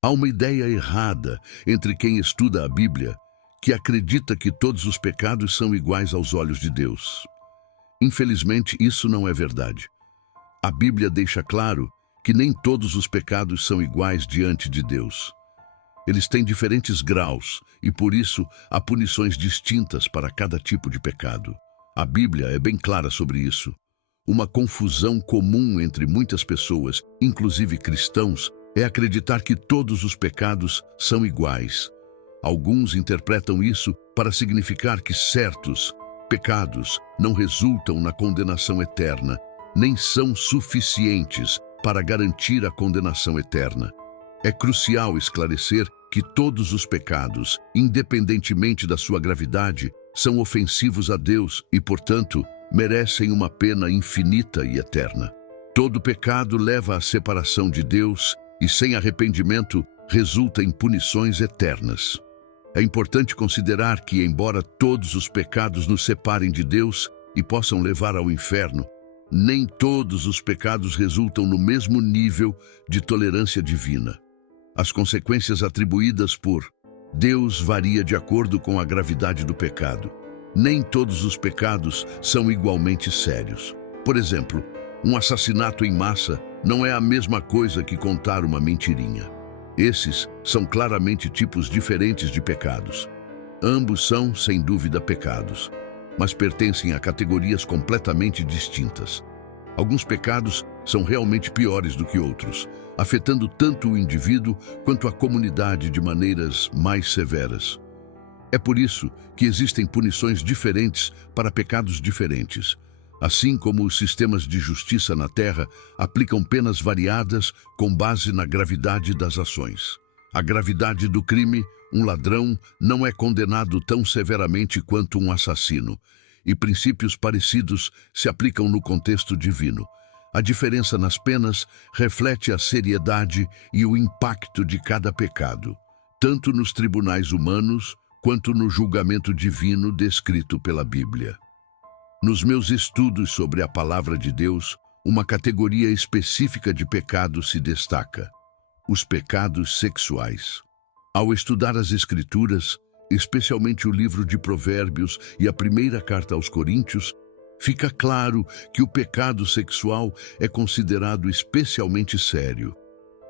Há uma ideia errada entre quem estuda a Bíblia que acredita que todos os pecados são iguais aos olhos de Deus. Infelizmente, isso não é verdade. A Bíblia deixa claro que nem todos os pecados são iguais diante de Deus. Eles têm diferentes graus e, por isso, há punições distintas para cada tipo de pecado. A Bíblia é bem clara sobre isso. Uma confusão comum entre muitas pessoas, inclusive cristãos, é acreditar que todos os pecados são iguais. Alguns interpretam isso para significar que certos pecados não resultam na condenação eterna, nem são suficientes para garantir a condenação eterna. É crucial esclarecer que todos os pecados, independentemente da sua gravidade, são ofensivos a Deus e, portanto, merecem uma pena infinita e eterna. Todo pecado leva à separação de Deus e, sem arrependimento, resulta em punições eternas. É importante considerar que, embora todos os pecados nos separem de Deus e possam levar ao inferno, nem todos os pecados resultam no mesmo nível de tolerância divina. As consequências atribuídas por Deus variam de acordo com a gravidade do pecado. Nem todos os pecados são igualmente sérios. Por exemplo, um assassinato em massa não é a mesma coisa que contar uma mentirinha. Esses são claramente tipos diferentes de pecados. Ambos são, sem dúvida, pecados, mas pertencem a categorias completamente distintas. Alguns pecados são realmente piores do que outros, afetando tanto o indivíduo quanto a comunidade de maneiras mais severas. É por isso que existem punições diferentes para pecados diferentes. Assim como os sistemas de justiça na Terra aplicam penas variadas com base na gravidade das ações. A gravidade do crime, um ladrão não é condenado tão severamente quanto um assassino, e princípios parecidos se aplicam no contexto divino. A diferença nas penas reflete a seriedade e o impacto de cada pecado, tanto nos tribunais humanos quanto no julgamento divino descrito pela Bíblia. Nos meus estudos sobre a Palavra de Deus, uma categoria específica de pecados se destaca: os pecados sexuais. Ao estudar as Escrituras, especialmente o livro de Provérbios e a primeira carta aos Coríntios, fica claro que o pecado sexual é considerado especialmente sério.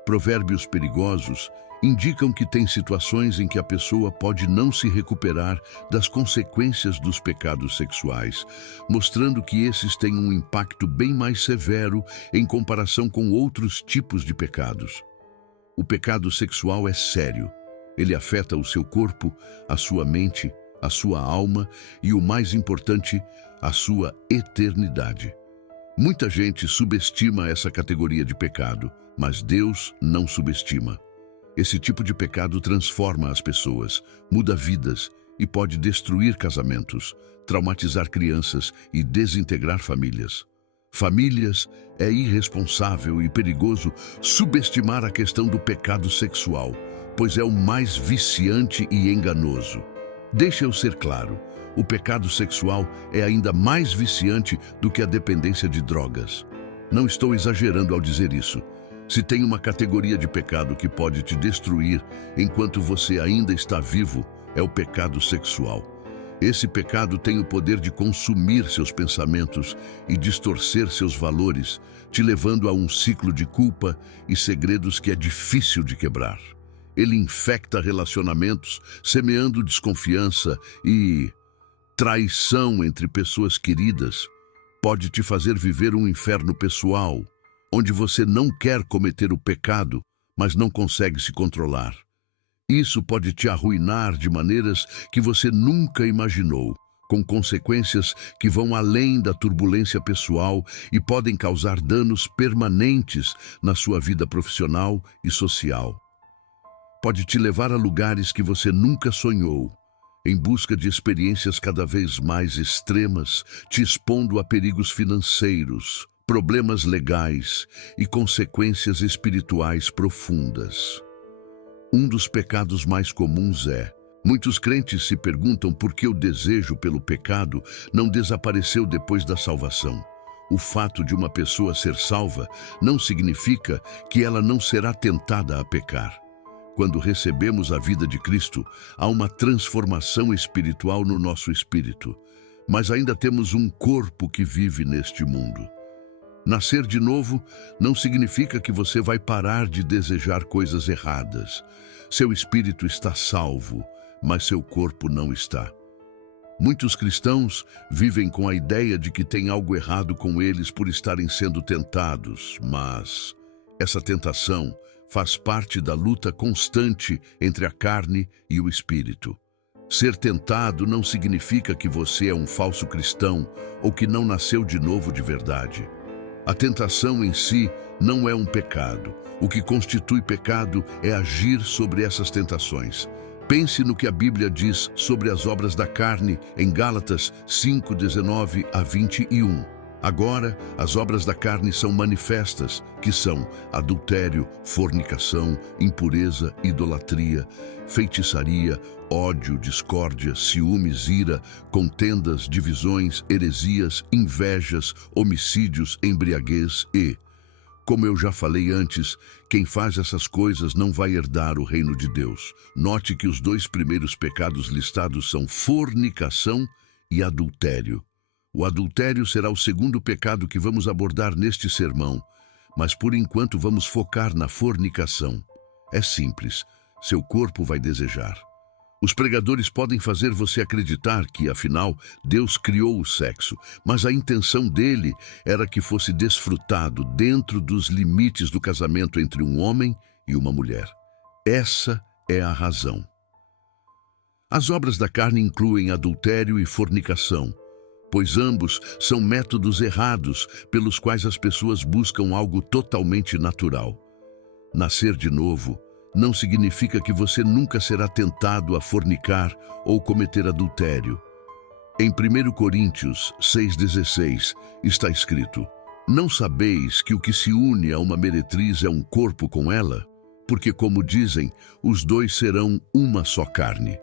Provérbios perigosos indicam que tem situações em que a pessoa pode não se recuperar das consequências dos pecados sexuais, mostrando que esses têm um impacto bem mais severo em comparação com outros tipos de pecados. O pecado sexual é sério. Ele afeta o seu corpo, a sua mente, a sua alma e, o mais importante, a sua eternidade. Muita gente subestima essa categoria de pecado, mas Deus não subestima. Esse tipo de pecado transforma as pessoas, muda vidas e pode destruir casamentos, traumatizar crianças e desintegrar famílias. Famílias, é irresponsável e perigoso subestimar a questão do pecado sexual, pois é o mais viciante e enganoso. Deixa eu ser claro, o pecado sexual é ainda mais viciante do que a dependência de drogas. Não estou exagerando ao dizer isso. Se tem uma categoria de pecado que pode te destruir enquanto você ainda está vivo, é o pecado sexual. Esse pecado tem o poder de consumir seus pensamentos e distorcer seus valores, te levando a um ciclo de culpa e segredos que é difícil de quebrar. Ele infecta relacionamentos, semeando desconfiança e traição entre pessoas queridas. Pode te fazer viver um inferno pessoal, onde você não quer cometer o pecado, mas não consegue se controlar. Isso pode te arruinar de maneiras que você nunca imaginou, com consequências que vão além da turbulência pessoal e podem causar danos permanentes na sua vida profissional e social. Pode te levar a lugares que você nunca sonhou, em busca de experiências cada vez mais extremas, te expondo a perigos financeiros, problemas legais e consequências espirituais profundas. Um dos pecados mais comuns é: muitos crentes se perguntam por que o desejo pelo pecado não desapareceu depois da salvação. O fato de uma pessoa ser salva não significa que ela não será tentada a pecar. quando recebemos a vida de Cristo, há uma transformação espiritual no nosso espírito, mas ainda temos um corpo que vive neste mundo. Nascer de novo não significa que você vai parar de desejar coisas erradas. Seu espírito está salvo, mas seu corpo não está. Muitos cristãos vivem com a ideia de que tem algo errado com eles por estarem sendo tentados, mas essa tentação faz parte da luta constante entre a carne e o espírito. Ser tentado não significa que você é um falso cristão ou que não nasceu de novo de verdade. A tentação em si não é um pecado. O que constitui pecado é agir sobre essas tentações. Pense no que a Bíblia diz sobre as obras da carne em Gálatas 5:19 a 21. Agora, as obras da carne são manifestas, que são adultério, fornicação, impureza, idolatria, feitiçaria, ódio, discórdia, ciúmes, ira, contendas, divisões, heresias, invejas, homicídios, embriaguez e, como eu já falei antes, quem faz essas coisas não vai herdar o reino de Deus. Note que os dois primeiros pecados listados são fornicação e adultério. O adultério será o segundo pecado que vamos abordar neste sermão, mas por enquanto vamos focar na fornicação. É simples, seu corpo vai desejar. Os pregadores podem fazer você acreditar que, afinal, Deus criou o sexo, mas a intenção dele era que fosse desfrutado dentro dos limites do casamento entre um homem e uma mulher. Essa é a razão. As obras da carne incluem adultério e fornicação, pois ambos são métodos errados pelos quais as pessoas buscam algo totalmente natural. Nascer de novo não significa que você nunca será tentado a fornicar ou cometer adultério. Em 1 Coríntios 6,16 está escrito: não sabeis que o que se une a uma meretriz é um corpo com ela? Porque, como dizem, os dois serão uma só carne.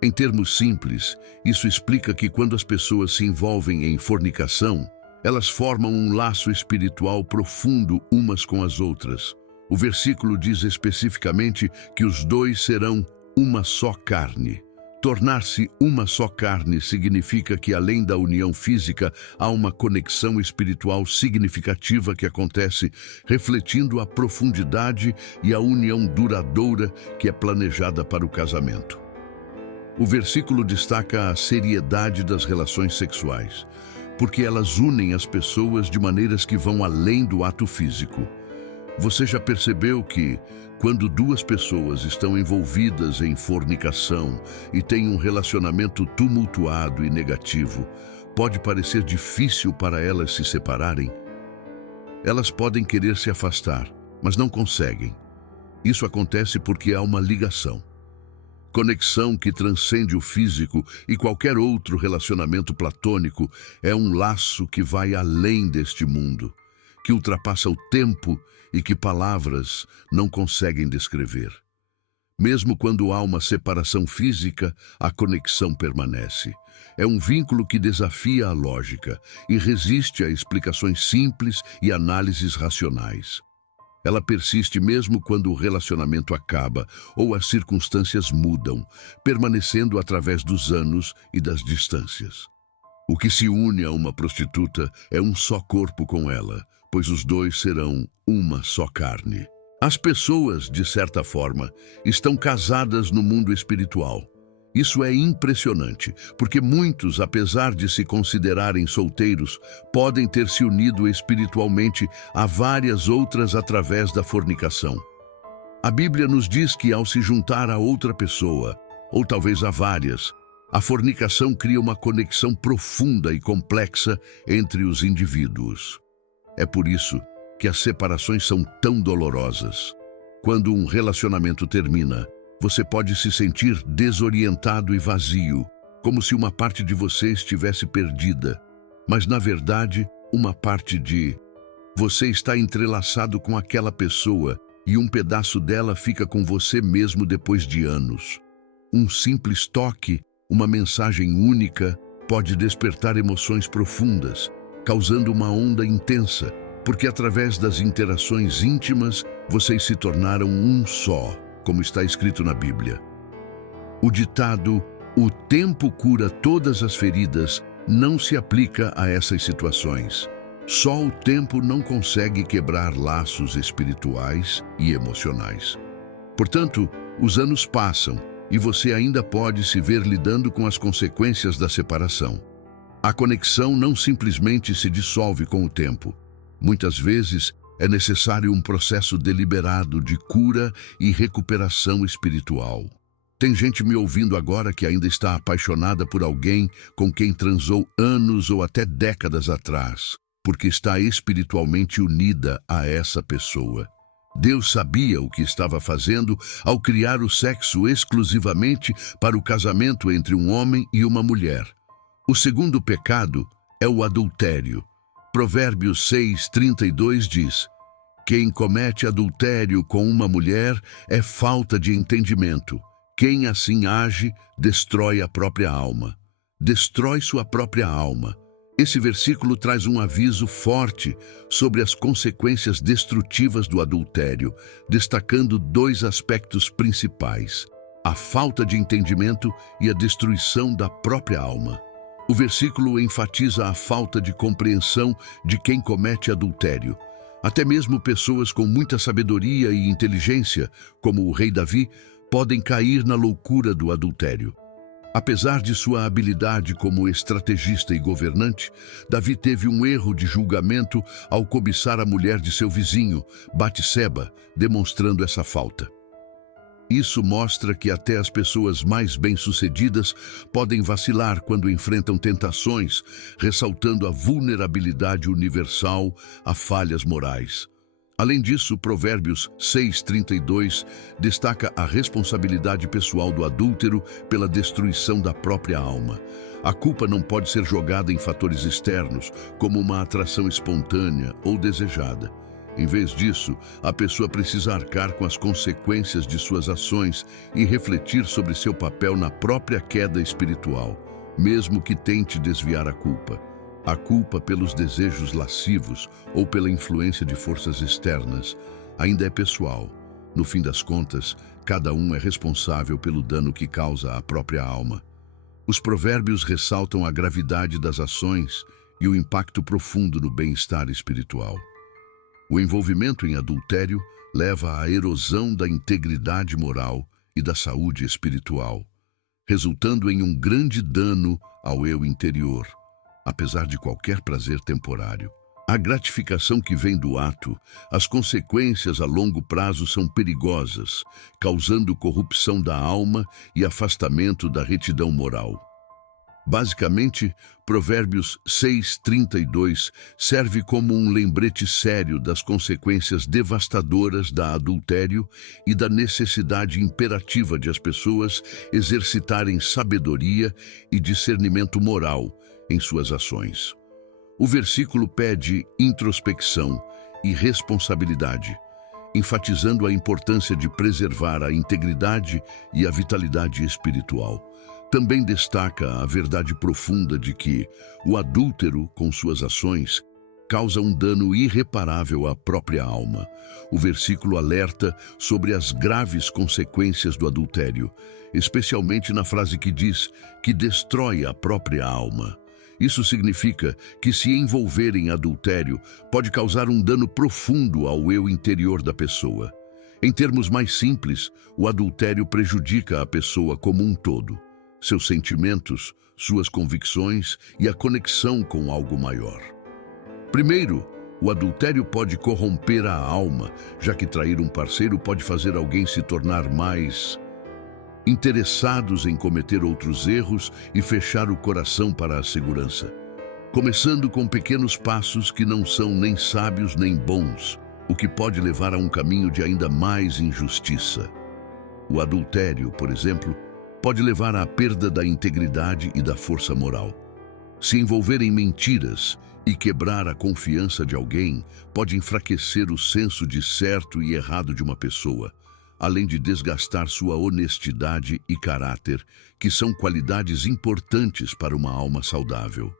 Em termos simples, isso explica que quando as pessoas se envolvem em fornicação, elas formam um laço espiritual profundo umas com as outras. O versículo diz especificamente que os dois serão uma só carne. Tornar-se uma só carne significa que, além da união física, há uma conexão espiritual significativa que acontece, refletindo a profundidade e a união duradoura que é planejada para o casamento. O versículo destaca a seriedade das relações sexuais, porque elas unem as pessoas de maneiras que vão além do ato físico. Você já percebeu que, quando duas pessoas estão envolvidas em fornicação e têm um relacionamento tumultuado e negativo, pode parecer difícil para elas se separarem? Elas podem querer se afastar, mas não conseguem. Isso acontece porque há uma ligação. Conexão que transcende o físico e qualquer outro relacionamento platônico é um laço que vai além deste mundo, que ultrapassa o tempo e que palavras não conseguem descrever. Mesmo quando há uma separação física, a conexão permanece. É um vínculo que desafia a lógica e resiste a explicações simples e análises racionais. Ela persiste mesmo quando o relacionamento acaba ou as circunstâncias mudam, permanecendo através dos anos e das distâncias. O que se une a uma prostituta é um só corpo com ela, pois os dois serão uma só carne. As pessoas, de certa forma, estão casadas no mundo espiritual. Isso é impressionante, porque muitos, apesar de se considerarem solteiros, podem ter se unido espiritualmente a várias outras através da fornicação. A Bíblia nos diz que, ao se juntar a outra pessoa, ou talvez a várias, a fornicação cria uma conexão profunda e complexa entre os indivíduos. É por isso que as separações são tão dolorosas. Quando um relacionamento termina, você pode se sentir desorientado e vazio, como se uma parte de você estivesse perdida. Mas, na verdade, uma parte de você está entrelaçado com aquela pessoa e um pedaço dela fica com você mesmo depois de anos. Um simples toque, uma mensagem única, pode despertar emoções profundas, causando uma onda intensa, porque através das interações íntimas, vocês se tornaram um só, como está escrito na Bíblia. O ditado "o tempo cura todas as feridas" não se aplica a essas situações. Só o tempo não consegue quebrar laços espirituais e emocionais. Portanto, os anos passam e você ainda pode se ver lidando com as consequências da separação. A conexão não simplesmente se dissolve com o tempo. Muitas vezes é necessário um processo deliberado de cura e recuperação espiritual. Tem gente me ouvindo agora que ainda está apaixonada por alguém com quem transou anos ou até décadas atrás, porque está espiritualmente unida a essa pessoa. Deus sabia o que estava fazendo ao criar o sexo exclusivamente para o casamento entre um homem e uma mulher. O segundo pecado é o adultério. Provérbios 6:32 diz: "Quem comete adultério com uma mulher é falta de entendimento. Quem assim age, destrói a própria alma." Destrói sua própria alma. Esse versículo traz um aviso forte sobre as consequências destrutivas do adultério, destacando dois aspectos principais: a falta de entendimento e a destruição da própria alma. O versículo enfatiza a falta de compreensão de quem comete adultério. Até mesmo pessoas com muita sabedoria e inteligência, como o rei Davi, podem cair na loucura do adultério. Apesar de sua habilidade como estrategista e governante, Davi teve um erro de julgamento ao cobiçar a mulher de seu vizinho, Batseba, demonstrando essa falta. Isso mostra que até as pessoas mais bem-sucedidas podem vacilar quando enfrentam tentações, ressaltando a vulnerabilidade universal a falhas morais. Além disso, Provérbios 6:32 destaca a responsabilidade pessoal do adúltero pela destruição da própria alma. A culpa não pode ser jogada em fatores externos, como uma atração espontânea ou desejada. Em vez disso, a pessoa precisa arcar com as consequências de suas ações e refletir sobre seu papel na própria queda espiritual, mesmo que tente desviar a culpa. A culpa pelos desejos lascivos ou pela influência de forças externas ainda é pessoal. No fim das contas, cada um é responsável pelo dano que causa à própria alma. Os provérbios ressaltam a gravidade das ações e o impacto profundo no bem-estar espiritual. O envolvimento em adultério leva à erosão da integridade moral e da saúde espiritual, resultando em um grande dano ao eu interior, apesar de qualquer prazer temporário. A gratificação que vem do ato, as consequências a longo prazo são perigosas, causando corrupção da alma e afastamento da retidão moral. Basicamente, Provérbios 6:32 serve como um lembrete sério das consequências devastadoras da adultério e da necessidade imperativa de as pessoas exercitarem sabedoria e discernimento moral em suas ações. O versículo pede introspecção e responsabilidade, enfatizando a importância de preservar a integridade e a vitalidade espiritual. Também destaca a verdade profunda de que o adúltero, com suas ações, causa um dano irreparável à própria alma. O versículo alerta sobre as graves consequências do adultério, especialmente na frase que diz que destrói a própria alma. Isso significa que se envolver em adultério pode causar um dano profundo ao eu interior da pessoa. Em termos mais simples, o adultério prejudica a pessoa como um todo. Seus sentimentos, suas convicções e a conexão com algo maior. Primeiro, o adultério pode corromper a alma, já que trair um parceiro pode fazer alguém se tornar mais interessados em cometer outros erros e fechar o coração para a segurança. Começando com pequenos passos que não são nem sábios nem bons, o que pode levar a um caminho de ainda mais injustiça. O adultério, por exemplo, pode levar à perda da integridade e da força moral. Se envolver em mentiras e quebrar a confiança de alguém pode enfraquecer o senso de certo e errado de uma pessoa, além de desgastar sua honestidade e caráter, que são qualidades importantes para uma alma saudável.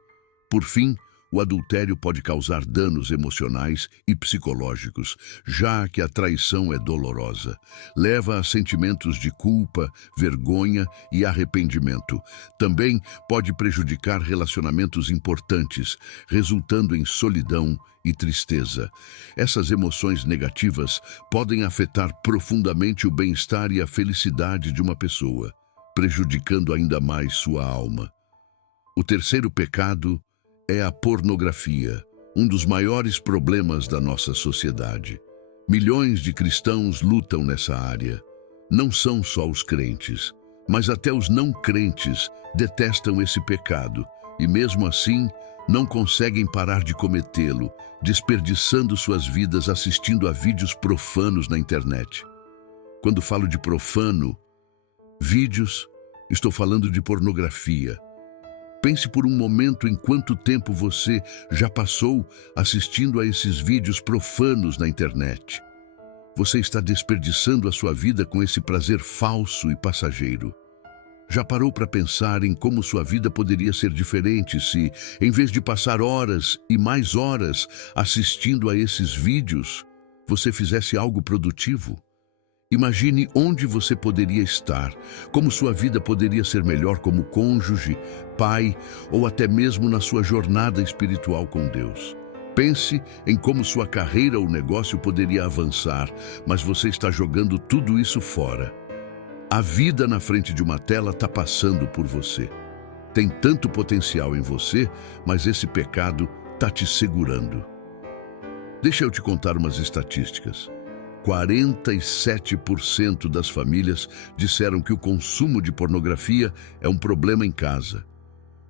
Por fim, O adultério pode causar danos emocionais e psicológicos, já que a traição é dolorosa. Leva a sentimentos de culpa, vergonha e arrependimento. Também pode prejudicar relacionamentos importantes, resultando em solidão e tristeza. Essas emoções negativas podem afetar profundamente o bem-estar e a felicidade de uma pessoa, prejudicando ainda mais sua alma. O terceiro pecado é a pornografia, um dos maiores problemas da nossa sociedade. Milhões de cristãos lutam nessa área. Não são só os crentes, mas até os não crentes detestam esse pecado e, mesmo assim, não conseguem parar de cometê-lo, desperdiçando suas vidas assistindo a vídeos profanos na internet. Quando falo de profano, vídeos, estou falando de pornografia. Pense por um momento em quanto tempo você já passou assistindo a esses vídeos profanos na internet. Você está desperdiçando a sua vida com esse prazer falso e passageiro. Já parou para pensar em como sua vida poderia ser diferente se, em vez de passar horas e mais horas assistindo a esses vídeos, você fizesse algo produtivo? Imagine onde você poderia estar, como sua vida poderia ser melhor como cônjuge, pai ou até mesmo na sua jornada espiritual com Deus. Pense em como sua carreira ou negócio poderia avançar, mas você está jogando tudo isso fora. A vida na frente de uma tela está passando por você. Tem tanto potencial em você, mas esse pecado está te segurando. Deixa eu te contar umas estatísticas. 47% das famílias disseram que o consumo de pornografia é um problema em casa.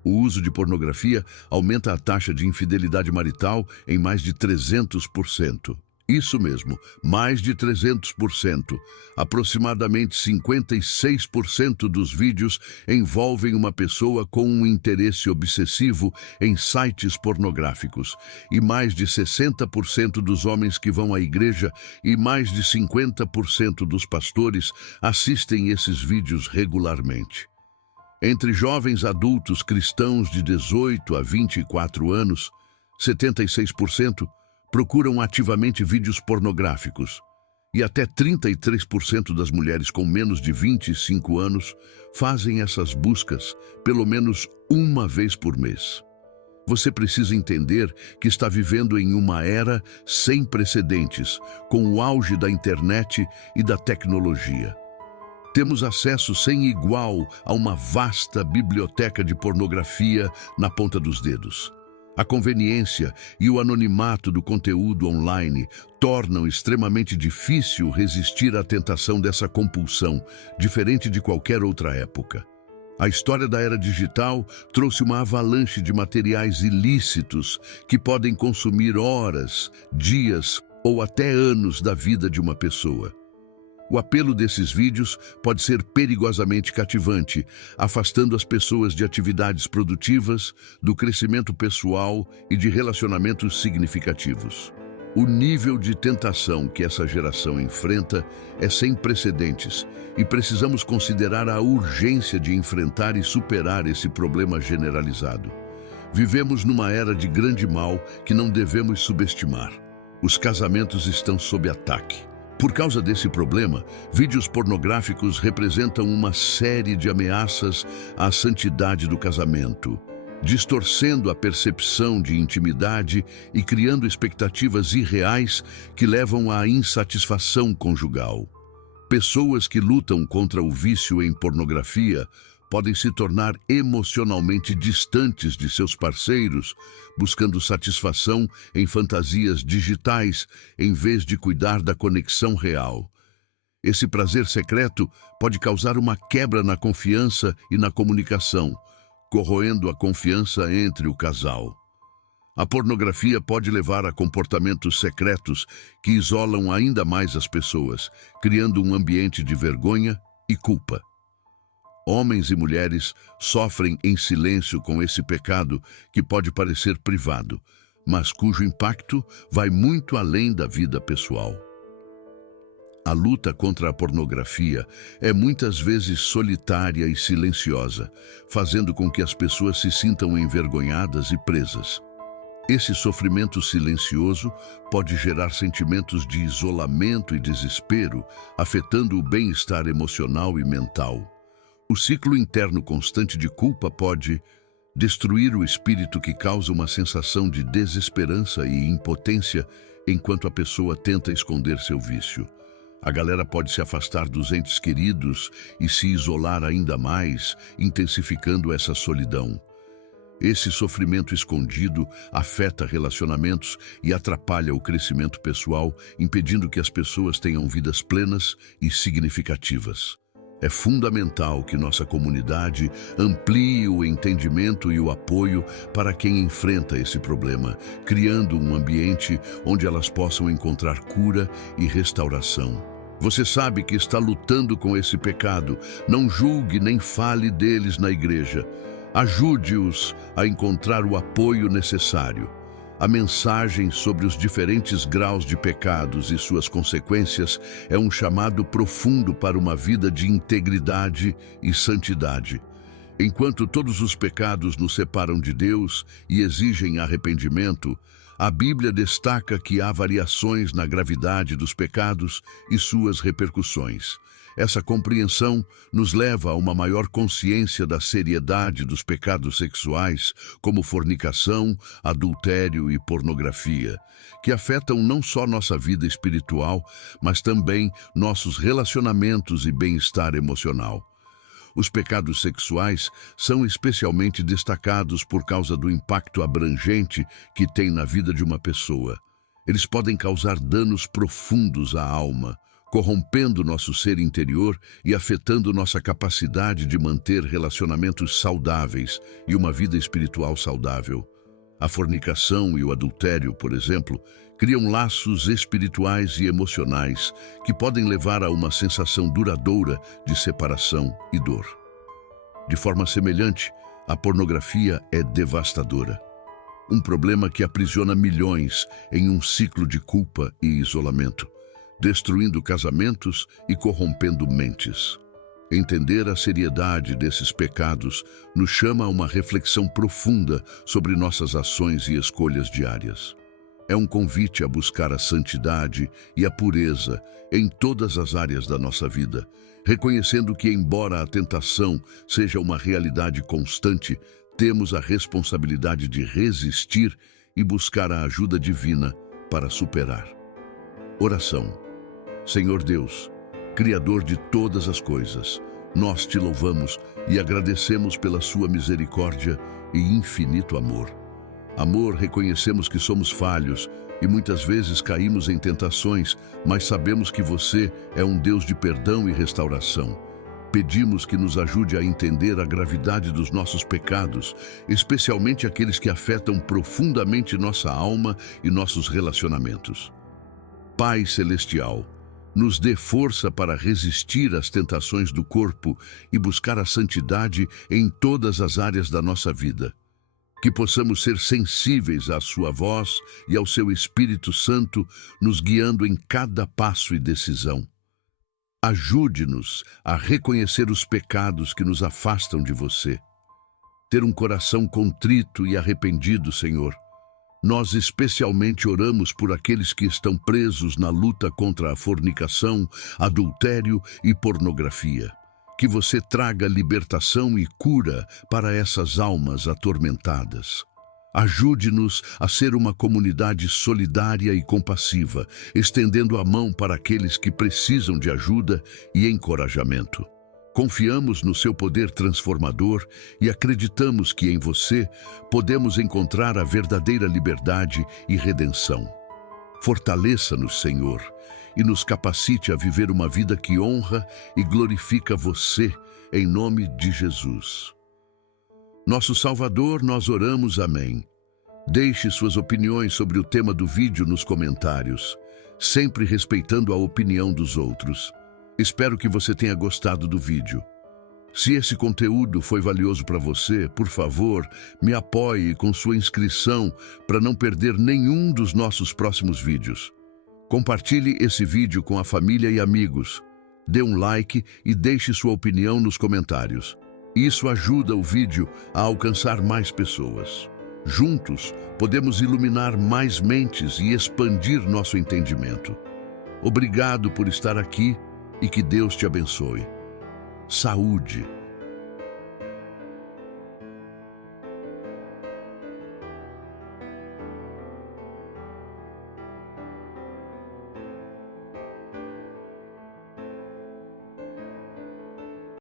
O uso de pornografia aumenta a taxa de infidelidade marital em mais de 300%. Isso mesmo, mais de 300%. Aproximadamente 56% dos vídeos envolvem uma pessoa com um interesse obsessivo em sites pornográficos. E mais de 60% dos homens que vão à igreja e mais de 50% dos pastores assistem esses vídeos regularmente. Entre jovens adultos cristãos de 18 a 24 anos, 76% procuram ativamente vídeos pornográficos e até 33% das mulheres com menos de 25 anos fazem essas buscas pelo menos uma vez por mês. Você precisa entender que está vivendo em uma era sem precedentes, com o auge da internet e da tecnologia. Temos acesso sem igual a uma vasta biblioteca de pornografia na ponta dos dedos. A conveniência e o anonimato do conteúdo online tornam extremamente difícil resistir à tentação dessa compulsão, diferente de qualquer outra época. A história da era digital trouxe uma avalanche de materiais ilícitos que podem consumir horas, dias ou até anos da vida de uma pessoa. O apelo desses vídeos pode ser perigosamente cativante, afastando as pessoas de atividades produtivas, do crescimento pessoal e de relacionamentos significativos. O nível de tentação que essa geração enfrenta é sem precedentes e precisamos considerar a urgência de enfrentar e superar esse problema generalizado. Vivemos numa era de grande mal que não devemos subestimar. Os casamentos estão sob ataque. Por causa desse problema, vídeos pornográficos representam uma série de ameaças à santidade do casamento, distorcendo a percepção de intimidade e criando expectativas irreais que levam à insatisfação conjugal. Pessoas que lutam contra o vício em pornografia podem se tornar emocionalmente distantes de seus parceiros, buscando satisfação em fantasias digitais em vez de cuidar da conexão real. Esse prazer secreto pode causar uma quebra na confiança e na comunicação, corroendo a confiança entre o casal. A pornografia pode levar a comportamentos secretos que isolam ainda mais as pessoas, criando um ambiente de vergonha e culpa. Homens e mulheres sofrem em silêncio com esse pecado que pode parecer privado, mas cujo impacto vai muito além da vida pessoal. A luta contra a pornografia é muitas vezes solitária e silenciosa, fazendo com que as pessoas se sintam envergonhadas e presas. Esse sofrimento silencioso pode gerar sentimentos de isolamento e desespero, afetando o bem-estar emocional e mental. O ciclo interno constante de culpa pode destruir o espírito, que causa uma sensação de desesperança e impotência enquanto a pessoa tenta esconder seu vício. A galera pode se afastar dos entes queridos e se isolar ainda mais, intensificando essa solidão. Esse sofrimento escondido afeta relacionamentos e atrapalha o crescimento pessoal, impedindo que as pessoas tenham vidas plenas e significativas. É fundamental que nossa comunidade amplie o entendimento e o apoio para quem enfrenta esse problema, criando um ambiente onde elas possam encontrar cura e restauração. Você sabe que está lutando com esse pecado. Não julgue nem fale deles na igreja. Ajude-os a encontrar o apoio necessário. A mensagem sobre os diferentes graus de pecados e suas consequências é um chamado profundo para uma vida de integridade e santidade. Enquanto todos os pecados nos separam de Deus e exigem arrependimento, a Bíblia destaca que há variações na gravidade dos pecados e suas repercussões. Essa compreensão nos leva a uma maior consciência da seriedade dos pecados sexuais, como fornicação, adultério e pornografia, que afetam não só nossa vida espiritual, mas também nossos relacionamentos e bem-estar emocional. Os pecados sexuais são especialmente destacados por causa do impacto abrangente que tem na vida de uma pessoa. Eles podem causar danos profundos à alma, corrompendo nosso ser interior e afetando nossa capacidade de manter relacionamentos saudáveis e uma vida espiritual saudável. A fornicação e o adultério, por exemplo, criam laços espirituais e emocionais que podem levar a uma sensação duradoura de separação e dor. De forma semelhante, a pornografia é devastadora. Um problema que aprisiona milhões em um ciclo de culpa e isolamento, destruindo casamentos e corrompendo mentes. Entender a seriedade desses pecados nos chama a uma reflexão profunda sobre nossas ações e escolhas diárias. É um convite a buscar a santidade e a pureza em todas as áreas da nossa vida, reconhecendo que, embora a tentação seja uma realidade constante, temos a responsabilidade de resistir e buscar a ajuda divina para superar. Oração. Senhor Deus, Criador de todas as coisas, nós te louvamos e agradecemos pela sua misericórdia e infinito amor. Amor, reconhecemos que somos falhos e muitas vezes caímos em tentações, mas sabemos que você é um Deus de perdão e restauração. Pedimos que nos ajude a entender a gravidade dos nossos pecados, especialmente aqueles que afetam profundamente nossa alma e nossos relacionamentos. Pai Celestial, nos dê força para resistir às tentações do corpo e buscar a santidade em todas as áreas da nossa vida. Que possamos ser sensíveis à sua voz e ao seu Espírito Santo, nos guiando em cada passo e decisão. Ajude-nos a reconhecer os pecados que nos afastam de você. Ter um coração contrito e arrependido, Senhor. Nós especialmente oramos por aqueles que estão presos na luta contra a fornicação, adultério e pornografia. Que você traga libertação e cura para essas almas atormentadas. Ajude-nos a ser uma comunidade solidária e compassiva, estendendo a mão para aqueles que precisam de ajuda e encorajamento. Confiamos no seu poder transformador e acreditamos que em você podemos encontrar a verdadeira liberdade e redenção. Fortaleça-nos, Senhor, e nos capacite a viver uma vida que honra e glorifica você, em nome de Jesus. Nosso Salvador, nós oramos, amém. Deixe suas opiniões sobre o tema do vídeo nos comentários, sempre respeitando a opinião dos outros. Espero que você tenha gostado do vídeo. Se esse conteúdo foi valioso para você, por favor, me apoie com sua inscrição para não perder nenhum dos nossos próximos vídeos. Compartilhe esse vídeo com a família e amigos. Dê um like e deixe sua opinião nos comentários. Isso ajuda o vídeo a alcançar mais pessoas. Juntos, podemos iluminar mais mentes e expandir nosso entendimento. Obrigado por estar aqui e que Deus te abençoe. Saúde,